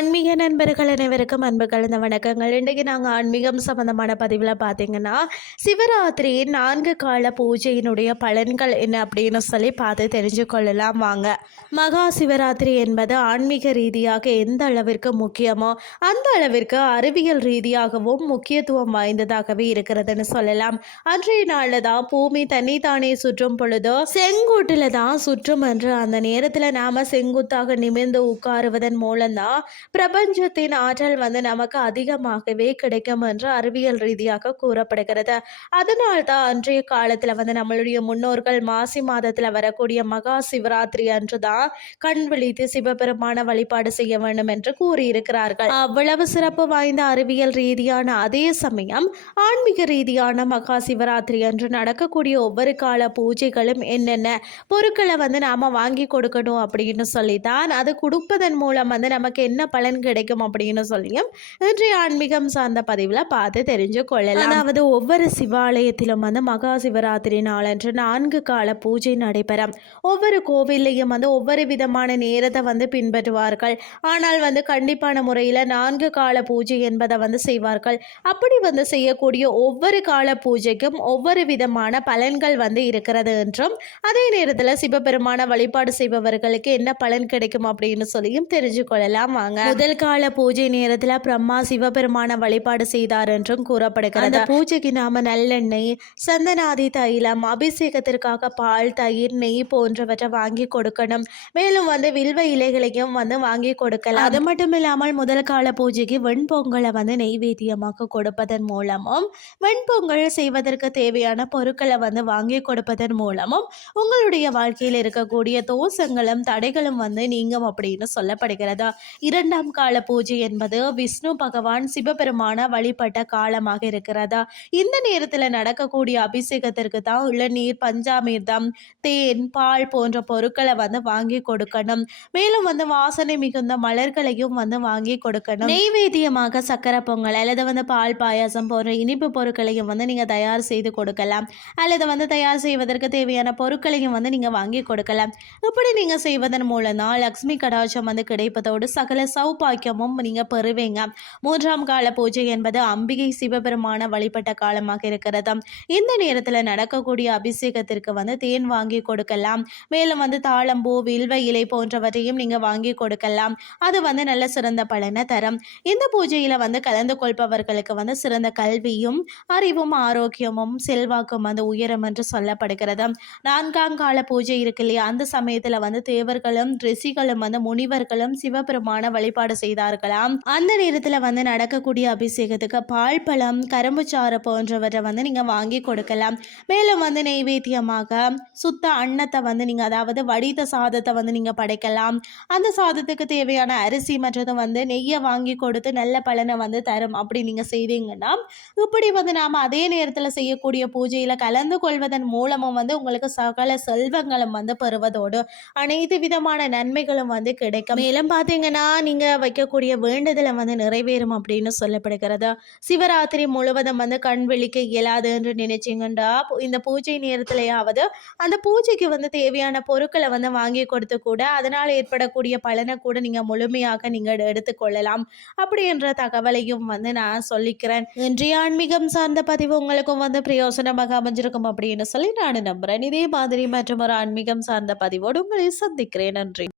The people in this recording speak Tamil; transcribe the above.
ஆன்மீக நண்பர்கள் அனைவருக்கும் அன்பு கலந்த வணக்கங்கள். இன்றைக்கு நாங்கள் ஆன்மீகம் சம்பந்தமான பதிவில் பார்த்தீங்கன்னா சிவராத்திரி நான்கு கால பூஜையினுடைய பலன்கள் என்ன அப்படின்னு சொல்லி பார்த்து தெரிஞ்சு கொள்ளலாம். வாங்க. மகா சிவராத்திரி என்பது ஆன்மீக ரீதியாக எந்த அளவிற்கு முக்கியமோ அந்த அளவிற்கு அறிவியல் ரீதியாகவும் முக்கியத்துவம் வாய்ந்ததாகவே இருக்கிறதுன்னு சொல்லலாம். அன்றைய நாளில் தான் பூமி தனி தானே சுற்றும் பொழுதோ செங்கோட்டில் தான் சுற்றும் என்று அந்த நேரத்தில் நாம் செங்குத்தாக நிமிர்ந்து உட்காருவதன் மூலம்தான் பிரபஞ்சத்தின் ஆற்றல் வந்து நமக்கு அதிகமாகவே கிடைக்கும் என்று அறிவியல் ரீதியாக கூறப்படுகிறது. அதனால் தான் அன்றைய காலத்தில் வந்து நம்மளுடைய முன்னோர்கள் மாசி மாதத்தில் வரக்கூடிய மகா சிவராத்திரி அன்று தான் கண் விழித்து சிவபெருமான வழிபாடு செய்ய வேண்டும் என்று கூறியிருக்கிறார்கள். அவ்வளவு சிறப்பு வாய்ந்த அறிவியல் ரீதியான அதே சமயம் ஆன்மீக ரீதியான மகா சிவராத்திரி அன்று நடக்கக்கூடிய ஒவ்வொரு கால பூஜைகளும் என்னென்ன பொருட்களை வந்து நாம வாங்கி கொடுக்கணும் அப்படின்னு சொல்லித்தான் அது கொடுப்பதன் மூலம் வந்து நமக்கு என்ன பலன் கிடைக்கும் அப்படின்னு சொல்லியும் இன்றைய ஆன்மீகம் சார்ந்த பதிவில் பார்த்து தெரிஞ்சு கொள்ளலாம். அதாவது ஒவ்வொரு சிவாலயத்திலும் வந்து மகா சிவராத்திரி நாளன்று நான்கு கால பூஜை நடைபெறும். ஒவ்வொரு கோவில்லையும் வந்து ஒவ்வொரு விதமான நேரத்தை வந்து பின்பற்றுவார்கள். ஆனால் வந்து கண்டிப்பான முறையில் நான்கு கால பூஜை என்பதை வந்து செய்வார்கள். அப்படி வந்து செய்யக்கூடிய ஒவ்வொரு கால பூஜைக்கும் ஒவ்வொரு விதமான பலன்கள் வந்து இருக்கிறது என்றும் அதே நேரத்தில் சிவபெருமான வழிபாடு செய்பவர்களுக்கு என்ன பலன் கிடைக்கும் அப்படின்னு சொல்லியும் தெரிஞ்சு கொள்ளலாம். வாங்க. முதல் கால பூஜை நேரத்தில் பிரம்மா சிவபெருமான வழிபாடு செய்தார் என்றும் கூறப்படுகிறது. அந்த பூஜைக்கு நாம நல்லெண்ணெய் சந்தனாதி தைலம் அபிஷேகத்திற்காக பால் தயிர் நெய் போன்றவற்றை வாங்கி கொடுக்கணும். மேலும் வந்து வில்வ இலைகளையும் வந்து வாங்கி கொடுக்கலாம். அது மட்டும் இல்லாமல் முதல் கால பூஜைக்கு வெண்பொங்கலை வந்து நெய்வேத்தியமாக கொடுப்பதன் மூலமும் வெண்பொங்கல் செய்வதற்கு தேவையான பொருட்களை வந்து வாங்கி கொடுப்பதன் மூலமும் உங்களுடைய வாழ்க்கையில் இருக்கக்கூடிய தோஷங்களும் தடைகளும் வந்து நீங்கும் அப்படின்னு சொல்லப்படுகிறது. இரண்டாம் ஏழாம் கால பூஜை என்பது விஷ்ணு பகவான் சிவபெருமான வழிபட்ட காலமாக இருக்கிறதா? இந்த நேரத்தில் நடக்கக்கூடிய அபிஷேகத்திற்கு தான் இளநீர் பஞ்சாமிர்தம் தேன் பால் போன்ற பொருட்களை வந்து வாங்கி கொடுக்கணும். மேலும் வந்து வாசனை மிகுந்த மலர்களையும் வந்து வாங்கி கொடுக்கணும். நெய்வேத்தியமாக சக்கரை பொங்கல் அல்லது வந்து பால் பாயாசம் போன்ற இனிப்பு பொருட்களையும் வந்து நீங்கள் தயார் செய்து கொடுக்கலாம். அல்லது வந்து தயார் செய்வதற்கு தேவையான பொருட்களையும் வந்து நீங்கள் வாங்கி கொடுக்கலாம். இப்படி நீங்கள் செய்வதன் மூலம் தான் லக்ஷ்மி கடாட்சம் வந்து கிடைப்பதோடு சகல சௌ சௌபாக்கியமும் நீங்கள் பெறுவீங்க. மூன்றாம் கால பூஜை என்பது அம்பிகை சிவபெருமான வழிபட்ட காலமாக இருக்கிறது. இந்த நேரத்தில் நடக்கக்கூடிய அபிஷேகத்திற்கு வந்து தேன் வாங்கி கொடுக்கலாம். மேலும் வந்து தாளம்பூ வில்வ இலை போன்றவற்றையும் நீங்கள் வாங்கி கொடுக்கலாம். அது வந்து நல்ல சிறந்த பலனை தரும். இந்த பூஜையில் வந்து கலந்து கொள்பவர்களுக்கு வந்து சிறந்த கல்வியும் அறிவும் ஆரோக்கியமும் செல்வாக்கும் வந்து உயரும் என்று சொல்லப்படுகிறது. நான்காம் கால பூஜை இருக்கு இல்லையா? அந்த சமயத்தில் வந்து தேவர்களும் ரிஷிகளும் வந்து முனிவர்களும் சிவபெருமான வழிபாடு ஏற்பாடு செய்தார்களாம். அந்த நேரத்தில் வந்து நடக்கக்கூடிய அபிஷேகத்துக்கு பால் பழம் கரும்புச்சாறு போன்றவற்றை வந்து நீங்கள் வாங்கி கொடுக்கலாம். மேலும் வந்து நைவேத்தியமாக சுத்த அன்னத்தை வந்து நீங்கள் அதாவது வடித்த சாதத்தை வந்து நீங்கள் படைக்கலாம். அந்த சாதத்துக்கு தேவையான அரிசி மற்றதும் வந்து நெய்யை வாங்கி கொடுத்து நல்ல பலனை வந்து தரும். அப்படி நீங்கள் செய்தீங்கன்னா இப்படி வந்து நாம் அதே நேரத்தில் செய்யக்கூடிய பூஜையில் கலந்து கொள்வதன் மூலமும் வந்து உங்களுக்கு சகல செல்வங்களும் வந்து பெறுவதோடு அனைத்து விதமான நன்மைகளும் வந்து கிடைக்கும். மேலும் பார்த்தீங்கன்னா நீங்கள் வைக்கக்கூடிய வேண்டுதலை வந்து நிறைவேறும் அப்படின்னு சொல்லப்படுகிறது? சிவராத்திரி முழுவதும் வந்து கண் விழிக்க இயலாது என்று நினைச்சிங்கண்டா? இந்த பூஜை நேரத்திலேயாவது அந்த பூஜைக்கு வந்து தேவையான பொருட்களை வந்து வாங்கி கொடுத்து கூட அதனால் ஏற்படக்கூடிய பலனை கூட நீங்கள் முழுமையாக நீங்கள் எடுத்துக்கொள்ளலாம். அப்படின்ற தகவலையும் வந்து நான் சொல்லிக்கிறேன். இன்றைய ஆன்மீகம் சார்ந்த பதிவு உங்களுக்கும் வந்து பிரயோசனமாக அமைஞ்சிருக்கும் அப்படின்னு சொல்லி நான் நம்புகிறேன் இதே மாதிரி மற்றும் ஒரு ஆன்மீகம் சார்ந்த பதிவோடு உங்களை சந்திக்கிறேன். நன்றி.